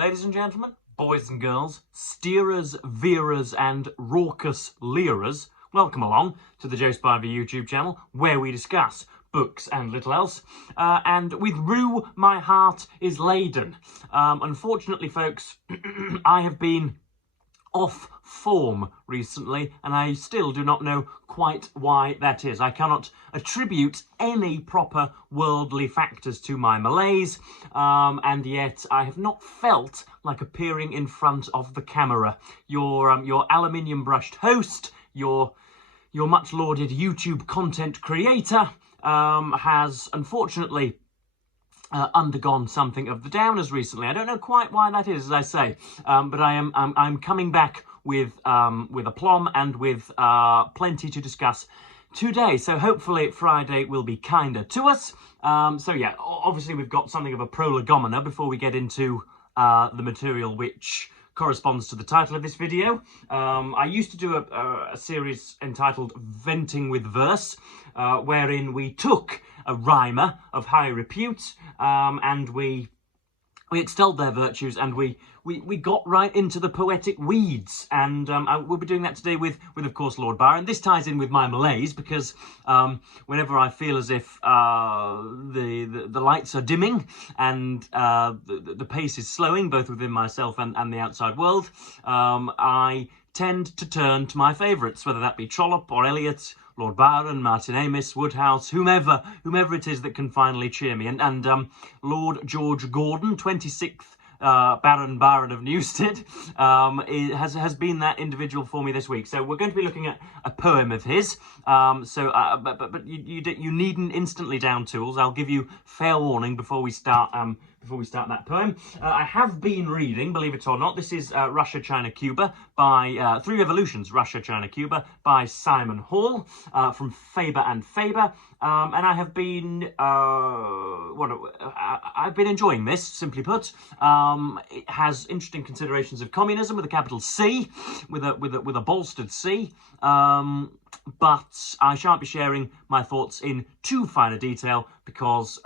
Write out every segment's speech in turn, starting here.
Ladies and gentlemen, boys and girls, steerers, veerers and raucous leerers, welcome along to the Joe Spivey YouTube channel, where we discuss books and little else. And with rue, my heart is laden. Unfortunately, folks, I have been off form recently, and I still do not know quite why that is. I cannot attribute any proper worldly factors to my malaise, and yet I have not felt like appearing in front of the camera. Your aluminium brushed host, your much lauded YouTube content creator, has unfortunately undergone something of the downers recently. I don't know quite why that is, as I say, but I'm coming back with aplomb and with plenty to discuss today. So hopefully Friday will be kinder to us. So yeah, obviously we've got something of a prolegomena before we get into the material which corresponds to the title of this video. I used to do a series entitled Venting with Verse, wherein we took a rhymer of high repute, and we extolled their virtues, and we got right into the poetic weeds, and we'll be doing that today with of course Lord Byron. This ties in with my malaise because whenever I feel as if the lights are dimming and the pace is slowing, both within myself and the outside world, I tend to turn to my favourites, whether that be Trollope or Eliot, Lord Byron, Martin Amis, Woodhouse, whomever it is that can finally cheer me. And Lord George Gordon, 26th Baron Byron of Newstead, has been that individual for me this week. So we're going to be looking at a poem of his. But you needn't instantly down tools. I'll give you fair warning before we start. Before we start that poem, I have been reading, believe it or not, this is Russia, China, Cuba by Three Revolutions, Russia, China, Cuba by Simon Hall from Faber and Faber, and I have been I've been enjoying this. Simply put, it has interesting considerations of communism with a capital C, with a bolstered C. But I shan't be sharing my thoughts in too fine a detail because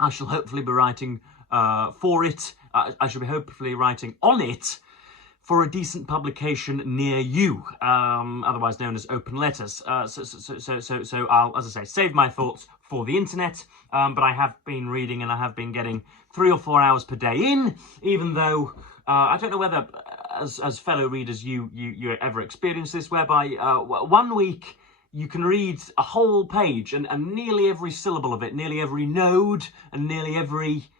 I shall hopefully be writing for it. I shall be hopefully writing on it for a decent publication near you, otherwise known as open letters. So I'll, as I say, save my thoughts for the internet. But I have been reading, and I have been getting 3 or 4 hours per day in, even though I don't know whether, as fellow readers, you ever experience this, whereby 1 week you can read a whole page and nearly every syllable of it, nearly every node and nearly every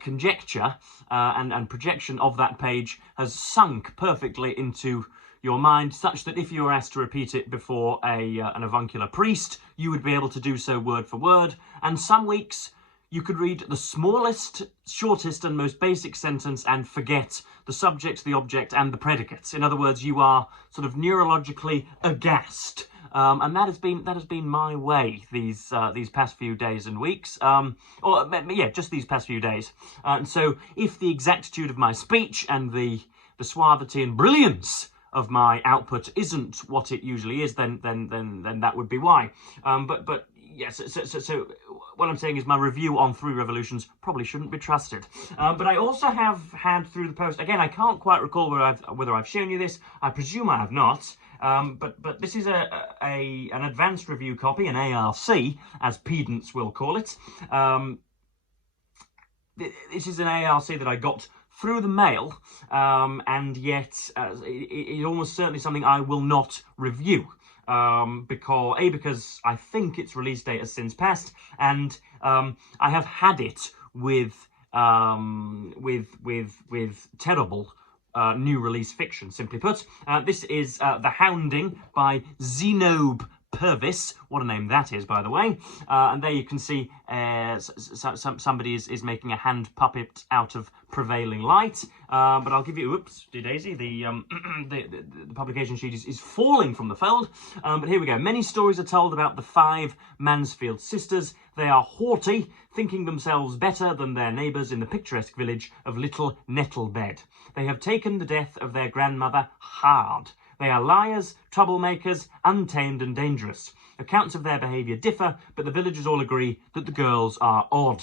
conjecture and projection of that page has sunk perfectly into your mind, such that if you were asked to repeat it before an avuncular priest, you would be able to do so word for word. And some weeks you could read the smallest, shortest and most basic sentence and forget the subject, the object and the predicates. In other words, you are sort of neurologically aghast. And that has been my way these past few days and weeks, just these past few days. And so, if the exactitude of my speech and the suavity and brilliance of my output isn't what it usually is, then that would be why. But yes, so what I'm saying is my review on Three Revolutions probably shouldn't be trusted. But I also have had through the post, again, I can't quite recall whether I've shown you this. I presume I have not. But this is an advanced review copy, an ARC, as pedants will call it. This is an ARC that I got through the mail, and yet it's almost certainly something I will not review. Because I think its release date has since passed, and I have had it with terrible new release fiction, simply put. This is The Hounding by Zenobe Purvis. What a name that is, by the way. And there you can see somebody is making a hand puppet out of prevailing light. But I'll give you, daisy, the publication sheet is falling from the fold. But here we go. Many stories are told about the 5 Mansfield sisters. They are haughty, thinking themselves better than their neighbours in the picturesque village of Little Nettlebed. They have taken the death of their grandmother hard. They are liars, troublemakers, untamed and dangerous. Accounts of their behaviour differ, but the villagers all agree that the girls are odd.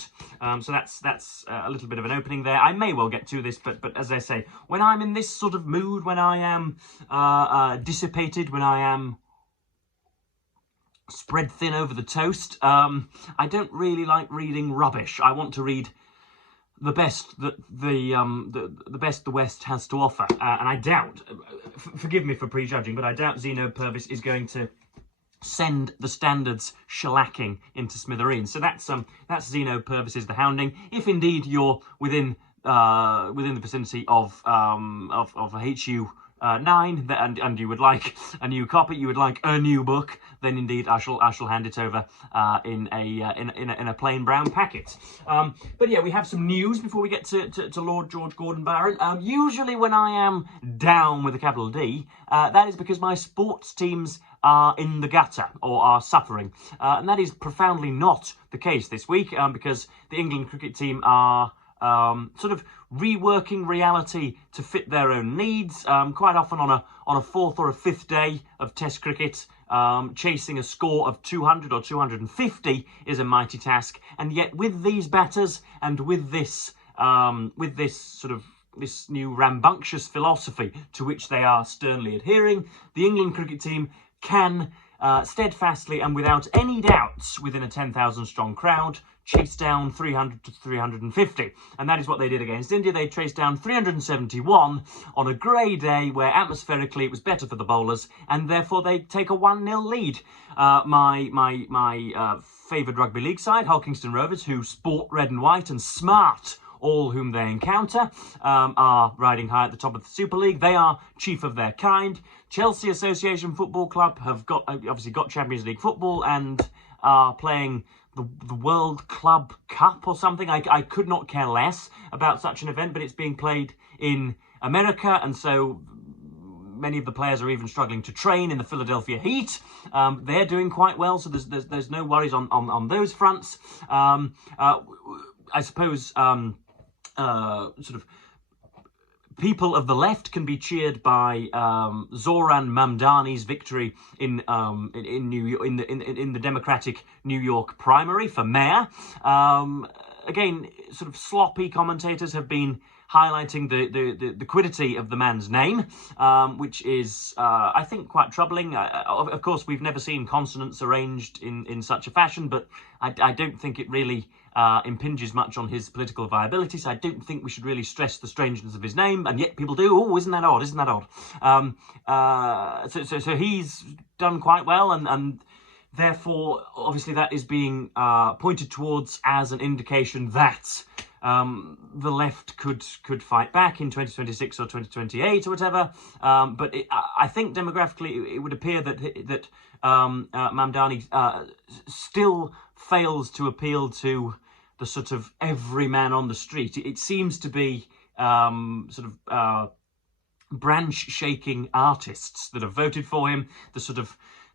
So that's a little bit of an opening there. I may well get to this, but as I say, when I'm in this sort of mood, when I am dissipated, when I am spread thin over the toast, I don't really like reading rubbish. I want to read the best that the best the West has to offer, and I doubt. Forgive me for prejudging, but I doubt Zeno Purvis is going to send the standards shellacking into smithereens. So that's Zeno Purvis's The Hounding. If indeed you're within the vicinity of HU 9, and you would like a new copy, you would like a new book, then indeed I shall hand it over in a plain brown packet. But yeah, we have some news before we get to Lord George Gordon Byron. Usually when I am down with a capital D, that is because my sports teams are in the gutter or are suffering, and that is profoundly not the case this week, because the England cricket team are sort of reworking reality to fit their own needs. Quite often on a fourth or a fifth day of Test cricket, chasing a score of 200 or 250 is a mighty task. And yet, with these batters and with this this new rambunctious philosophy to which they are sternly adhering, the England cricket team can steadfastly and without any doubts, within a 10,000 strong crowd, chase down 300 to 350. And that is what they did against India. They chased down 371 on a grey day where atmospherically it was better for the bowlers, and therefore they take a 1-0 lead. My favoured rugby league side, Hulkingston Rovers, who sport red and white and smart all whom they encounter, are riding high at the top of the Super League. They are chief of their kind. Chelsea Association Football Club have obviously got Champions League football and are playing the World Club Cup or something. I could not care less about such an event, but it's being played in America, and so many of the players are even struggling to train in the Philadelphia heat. They're doing quite well, so there's no worries on those fronts. I suppose sort of people of the left can be cheered by Zoran Mamdani's victory in the Democratic New York primary for mayor. Again, sort of sloppy commentators have been highlighting the quiddity of the man's name, which is, I think, quite troubling. Of course, we've never seen consonants arranged in such a fashion, but I don't think it really impinges much on his political viability, so I don't think we should really stress the strangeness of his name, and yet people do. Oh, isn't that odd? Isn't that odd? So he's done quite well, and therefore, obviously, that is being pointed towards as an indication that the left could fight back in 2026 or 2028 or whatever. But I think demographically, it would appear that Mamdani still fails to appeal to the sort of everyman on the street. It seems to be branch-shaking artists that have voted for him,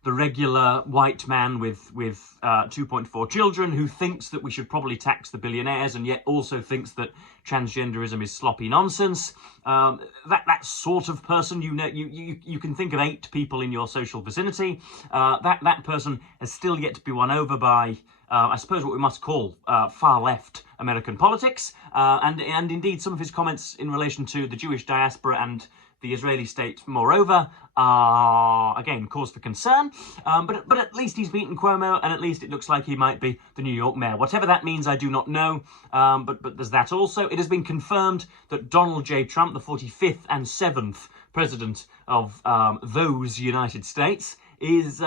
the regular white man with 2.4 children who thinks that we should probably tax the billionaires and yet also thinks that transgenderism is sloppy nonsense. That sort of person, you can think of 8 people in your social vicinity. That person has still yet to be won over by, I suppose, what we must call far-left American politics. And indeed, some of his comments in relation to the Jewish diaspora and the Israeli state, moreover, are, again, cause for concern. But at least he's beaten Cuomo, and at least it looks like he might be the New York mayor. Whatever that means, I do not know. But there's that also. It has been confirmed that Donald J. Trump, the 45th and 7th president of those United States, is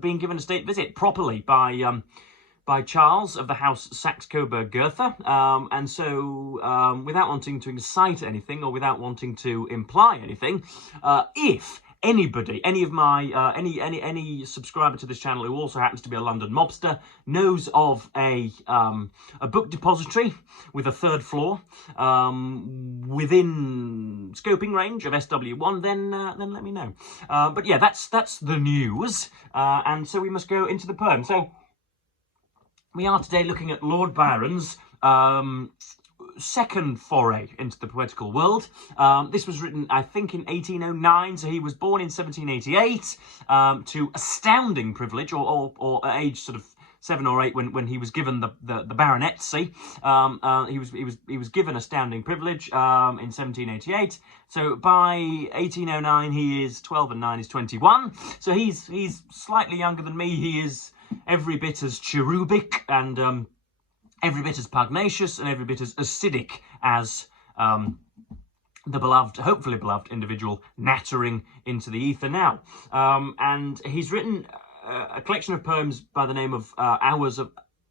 being given a state visit properly by Charles of the House Saxe-Coburg-Gotha, and so without wanting to incite anything or without wanting to imply anything, if anybody, any subscriber to this channel who also happens to be a London mobster knows of a book depository with a 3rd floor within scoping range of SW1, then let me know. But yeah, that's the news, and so we must go into the poem. So we are today looking at Lord Byron's second foray into the poetical world. This was written, I think, in 1809, so he was born in 1788 to astounding privilege, or at age sort of 7 or 8 when he was given the baronetcy. He was given astounding privilege in 1788. So by 1809 he is 12 and 9 is 21. So he's slightly younger than me. He is every bit as cherubic and every bit as pugnacious and every bit as acidic as the beloved, hopefully beloved individual nattering into the ether now. And he's written a collection of poems by the name of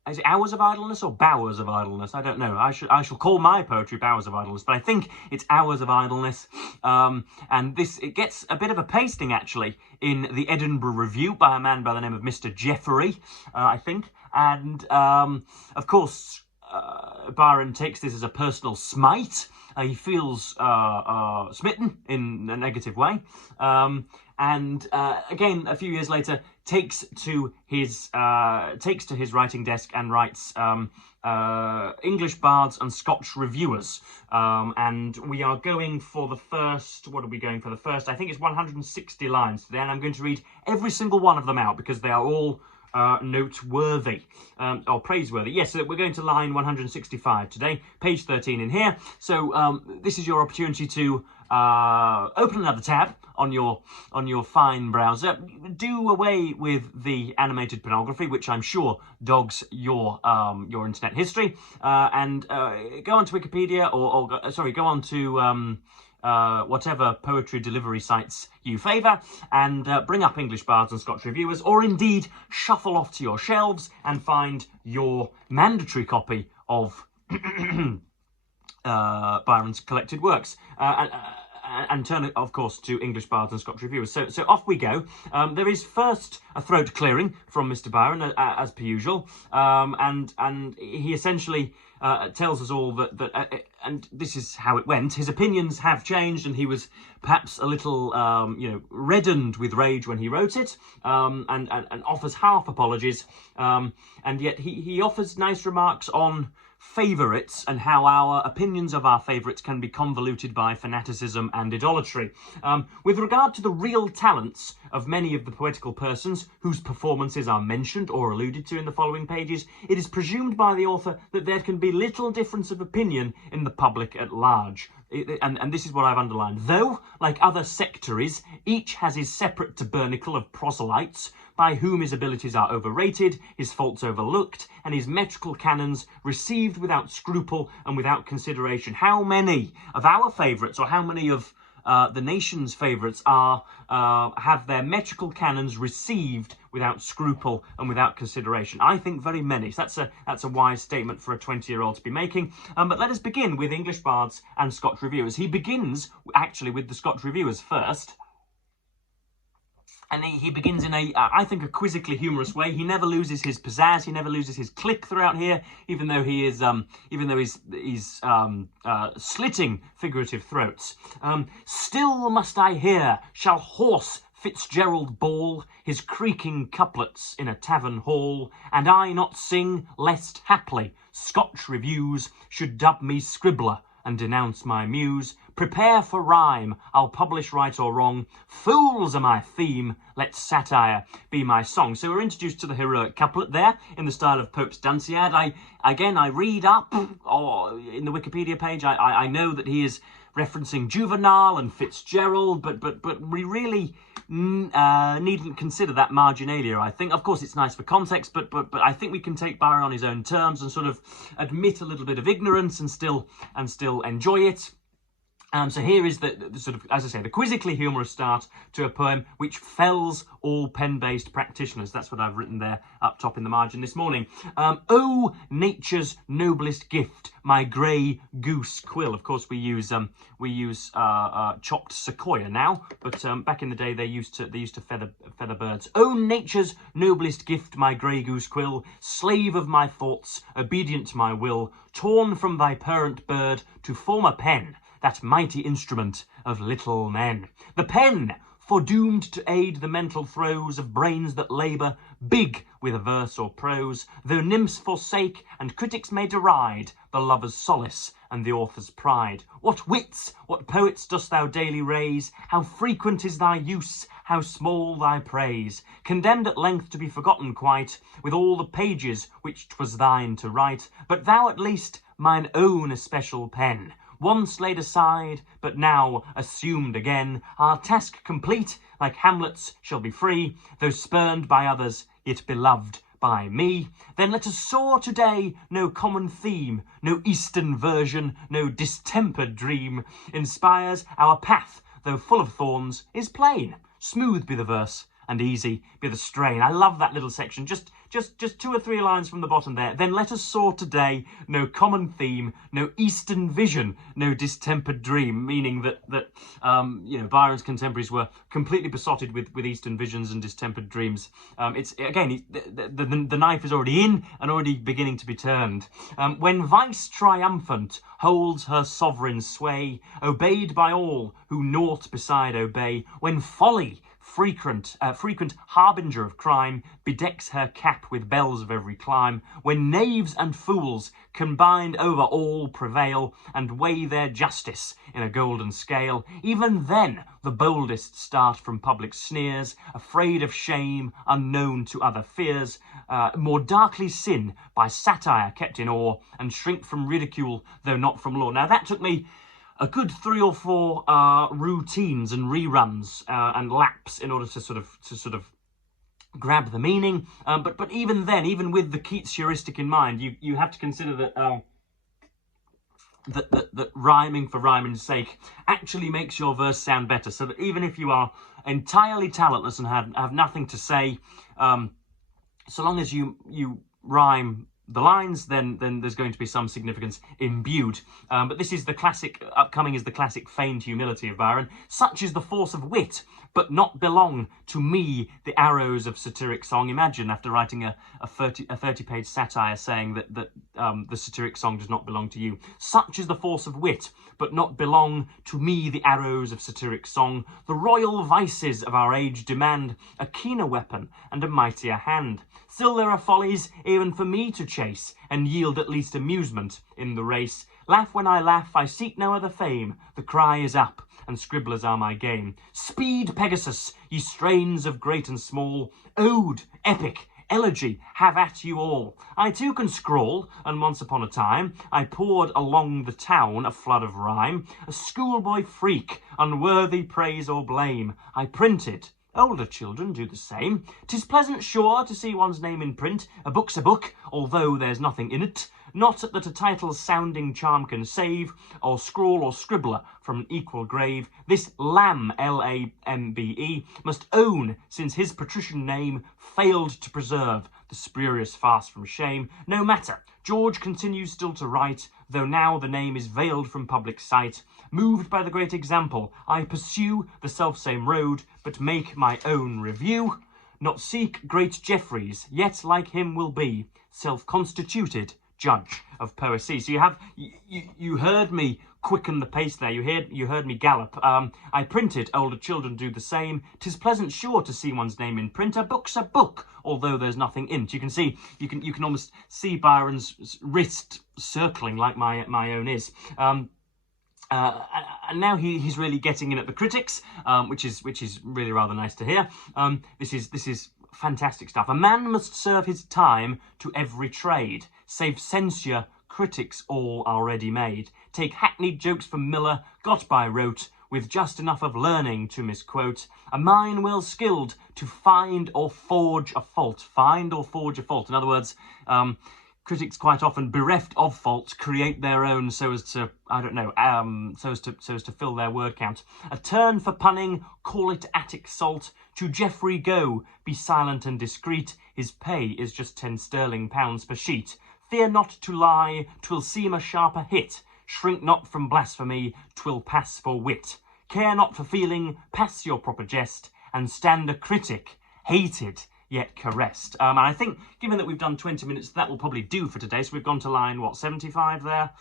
is it Hours of Idleness or Bowers of Idleness? I don't know. I shall call my poetry Bowers of Idleness, but I think it's Hours of Idleness. And it gets a bit of a pasting, actually, in the Edinburgh Review by a man by the name of Mr. Jeffery, I think. And, of course, Byron takes this as a personal smite. He feels smitten in a negative way. And again, a few years later, takes to his writing desk and writes English Bards and Scotch Reviewers. And we are going for the first, what are we going for the first? I think it's 160 lines today, and I'm going to read every single one of them out because they are all noteworthy or praiseworthy. Yes, so we're going to line 165 today, page 13 in here. So this is your opportunity to open another tab on your fine browser. Do away with the animated pornography, which I'm sure dogs your internet history, and go on to Wikipedia or go on to whatever poetry delivery sites you favour, and bring up English Bards and Scotch Reviewers, or indeed shuffle off to your shelves and find your mandatory copy of Byron's collected works, and turn it, of course, to English Bards and Scotch Reviewers. So off we go. There is first a throat clearing from Mr. Byron, as per usual, and he essentially tells us all that and this is how it went. His opinions have changed, and he was perhaps a little, reddened with rage when he wrote it, and offers half apologies, and yet he offers nice remarks on favourites and how our opinions of our favourites can be convoluted by fanaticism and idolatry. With regard to the real talents of many of the poetical persons whose performances are mentioned or alluded to in the following pages, it is presumed by the author that there can be little difference of opinion in the public at large. And this is what I've underlined. Though, like other sectaries, each has his separate tabernacle of proselytes, by whom his abilities are overrated, his faults overlooked, and his metrical canons received without scruple and without consideration. How many of our favourites, or how many of the nation's favourites have their metrical canons received without scruple and without consideration? I think very many. So that's a wise statement for a 20-year-old to be making. But let us begin with English Bards and Scotch Reviewers. He begins actually with the Scotch Reviewers first. And he begins in I think, a quizzically humorous way. He never loses his pizzazz. He never loses his click throughout here, even though he's slitting figurative throats. Still must I hear, shall hoarse Fitzgerald bawl his creaking couplets in a tavern hall, and I not sing, lest haply Scotch Reviews should dub me scribbler and denounce my muse. Prepare for rhyme, I'll publish right or wrong. Fools are my theme, let satire be my song. So we're introduced to the heroic couplet there in the style of Pope's Dunciad. I read up, or in the Wikipedia page, I know that he is referencing Juvenal and Fitzgerald, but we really needn't consider that marginalia, I think. Of course, it's nice for context, but I think we can take Byron on his own terms and sort of admit a little bit of ignorance and still enjoy it. So here is the sort of, as I say, the quizzically humorous start to a poem which fells all pen-based practitioners. That's what I've written there up top in the margin this morning. Oh, nature's noblest gift, my grey goose quill. Of course, we use chopped sequoia now, but back in the day they used to feather birds. Oh, nature's noblest gift, my grey goose quill, slave of my thoughts, obedient to my will, torn from thy parent bird to form a pen, that mighty instrument of little men. The pen, foredoomed to aid the mental throes of brains that labour, big with verse or prose, though nymphs forsake and critics may deride the lover's solace and the author's pride. What wits, what poets dost thou daily raise? How frequent is thy use, how small thy praise? Condemned at length to be forgotten quite, with all the pages which 'twas thine to write. But thou at least mine own especial pen, once laid aside, but now assumed again, our task complete, like Hamlet's, shall be free, though spurned by others, yet beloved by me. Then let us soar today, no common theme, no Eastern version, no distempered dream, inspires our path, though full of thorns, is plain. Smooth be the verse, and easy be the strain. I love that little section, just 2 or 3 lines from the bottom there. Then let us soar today, no common theme, no Eastern vision, no distempered dream, meaning that Byron's contemporaries were completely besotted with Eastern visions and distempered dreams. It's again, the knife is already in and already beginning to be turned. When vice triumphant holds her sovereign sway, obeyed by all who naught beside obey, when folly, frequent harbinger of crime, bedecks her cap with bells of every clime, when knaves and fools combined over all prevail, and weigh their justice in a golden scale, even then the boldest start from public sneers, afraid of shame, unknown to other fears, more darkly sin by satire kept in awe, and shrink from ridicule, though not from law. Now that took me a good 3 or 4 routines and reruns and laps in order to sort of grab the meaning. But even then, even with the Keats heuristic in mind, you have to consider that that rhyming for rhyming's sake actually makes your verse sound better. So that even if you are entirely talentless and have nothing to say, so long as you rhyme the lines, then there's going to be some significance imbued. But this is the classic, upcoming is the classic feigned humility of Byron. Such is the force of wit, but not belong to me the arrows of satiric song. Imagine after writing a 30-page satire saying that the satiric song does not belong to you. Such is the force of wit, but not belong to me the arrows of satiric song. The royal vices of our age demand a keener weapon and a mightier hand. Still there are follies even for me to chase, and yield at least amusement in the race. Laugh when I laugh, I seek no other fame. The cry is up, and scribblers are my game. Speed, Pegasus, ye strains of great and small. Ode, epic, elegy, have at you all. I too can scrawl, and once upon a time I poured along the town a flood of rhyme. A schoolboy freak, unworthy praise or blame. I printed. Older children do the same. 'Tis pleasant, sure, to see one's name in print. A book's a book, although there's nothing in it. Not that a title's sounding charm can save, or scrawl or scribbler from an equal grave. This Lamb, Lambe, must own, since his patrician name failed to preserve the spurious farce from shame. No matter, George continues still to write, though now the name is veiled from public sight. Moved by the great example, I pursue the selfsame road, but make my own review. Not seek great Jeffreys, yet like him will be, self-constituted judge of poesy. So you heard me quicken the pace there. You heard me gallop. I printed. Older children do the same. 'Tis pleasant, sure, to see one's name in print. A book's a book, although there's nothing in it. You can see, you can almost see Byron's wrist circling like my own is. And now he's really getting in at the critics, which is really rather nice to hear. This is fantastic stuff. A man must serve his time to every trade, save censure, critics all are ready made. Take hackneyed jokes from Miller, got by rote, with just enough of learning to misquote. A mind well skilled to find or forge a fault. Find or forge a fault. In other words, critics quite often, bereft of fault, create their own so as to, so as to fill their word count. A turn for punning, call it Attic salt. To Geoffrey go, be silent and discreet. His pay is just 10 sterling pounds per sheet. Fear not to lie, 'twill seem a sharper hit. Shrink not from blasphemy, 'twill pass for wit. Care not for feeling, pass your proper jest, and stand a critic, hated yet caressed. And I think, given that we've done 20 minutes, that will probably do for today. So we've gone to line, 75 there?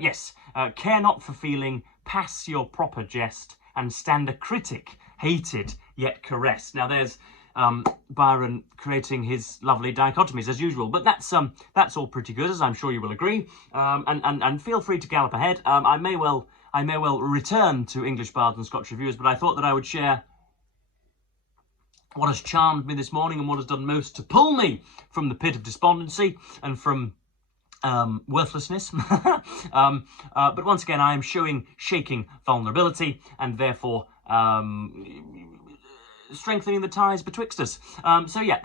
Yes. Care not for feeling, pass your proper jest, and stand a critic, hated yet caressed. Now there's Byron creating his lovely dichotomies as usual. But that's all pretty good, as I'm sure you will agree. And feel free to gallop ahead. I may well return to English Bards and Scotch reviews, but I thought that I would share what has charmed me this morning and what has done most to pull me from the pit of despondency and from worthlessness. But once again, I am showing shaking vulnerability and therefore strengthening the ties betwixt us. So yeah,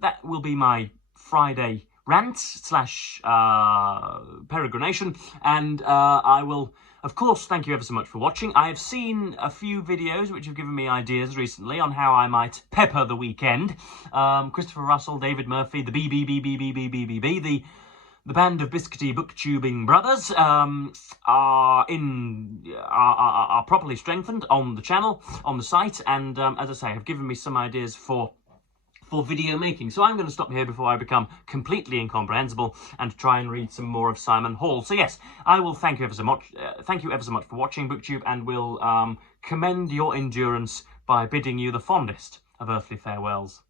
that will be my Friday rant / peregrination, and I will, of course, thank you ever so much for watching. I have seen a few videos which have given me ideas recently on how I might pepper the weekend. Christopher Russell, David Murphy, the the band of biscuity booktubing brothers are properly strengthened on the channel, on the site, and as I say, have given me some ideas for video making. So I'm going to stop here before I become completely incomprehensible and try and read some more of Simon Hall. So yes, I will thank you ever so much. Thank you ever so much for watching BookTube, and will commend your endurance by bidding you the fondest of earthly farewells.